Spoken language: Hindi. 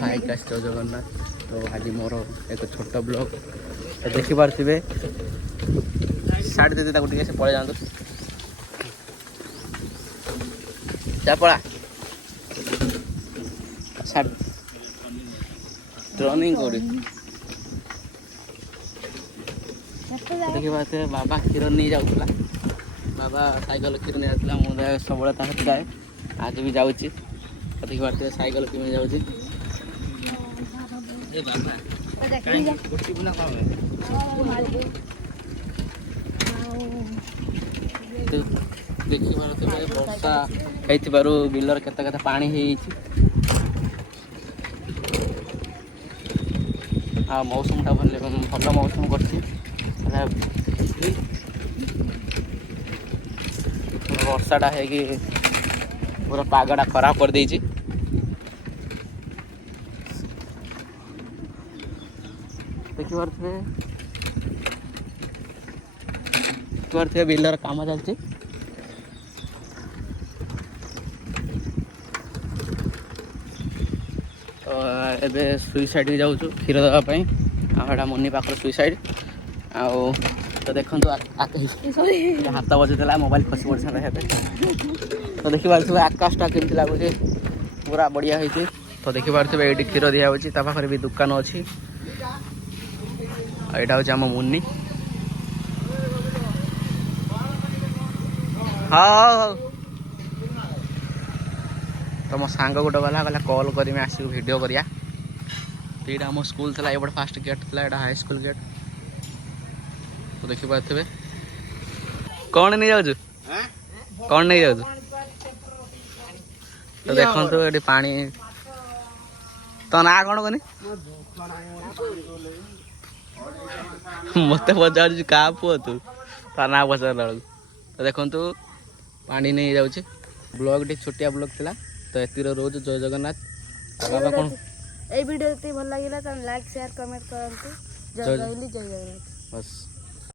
High cast Jagannath. तो आज मोर एक छोट ब्लॉग तो देखिपे साढ़े दे टे से पड़े जातु पड़ा रनिंग देखिए बाबा क्षीर नहीं जाऊला बाबा साइकेल क्षीर नहीं जाता मुझे सब जाए आज भी जाऊँगी देखिए साइकेल किमें जाऊँगी देखिए वर्षा हो बिलर केते पानी मौसम टा भल मौसम कर वर्षाटा है कि पूरा पागटा खराब कर देछि देखिए बिलर काम चलती तो एबे सुइसाइड जाऊँ क्षीर देवाई आटा मुनि पाख सुइसाइड आओ तो देखो हाथ बजूला मोबाइल खसी पड़ा तो देखिए आकाशटा केमती लगुच पूरा बढ़िया होती तो देखिपे ये क्षीर दिखाई पाखे भी दुकान अच्छी यहाँ हूँ आम मुनि हाँ तो मो सांग गोटे गला कहला कॉल करी आसिक वीडियो करिया तो यहाँ आम स्कूल था ये फास्ट गेट था यहाँ हाई स्कूल गेट तो देखिपे कौन नहीं जाऊ कौन नहीं जाऊ तो देखो ये पानी तो ना कौन कनी मत पचार क्या पुह तू तो ना पचार तो देखो पानी नहीं जाऊे ब्लॉग टी छोटिया ब्लॉग थिला तो एतिर रोज जय जगन्नाथ बाबा कौन ए वीडियो भल लगे लाइक शेयर कमेंट करंतु जय जगन्नाथ बस।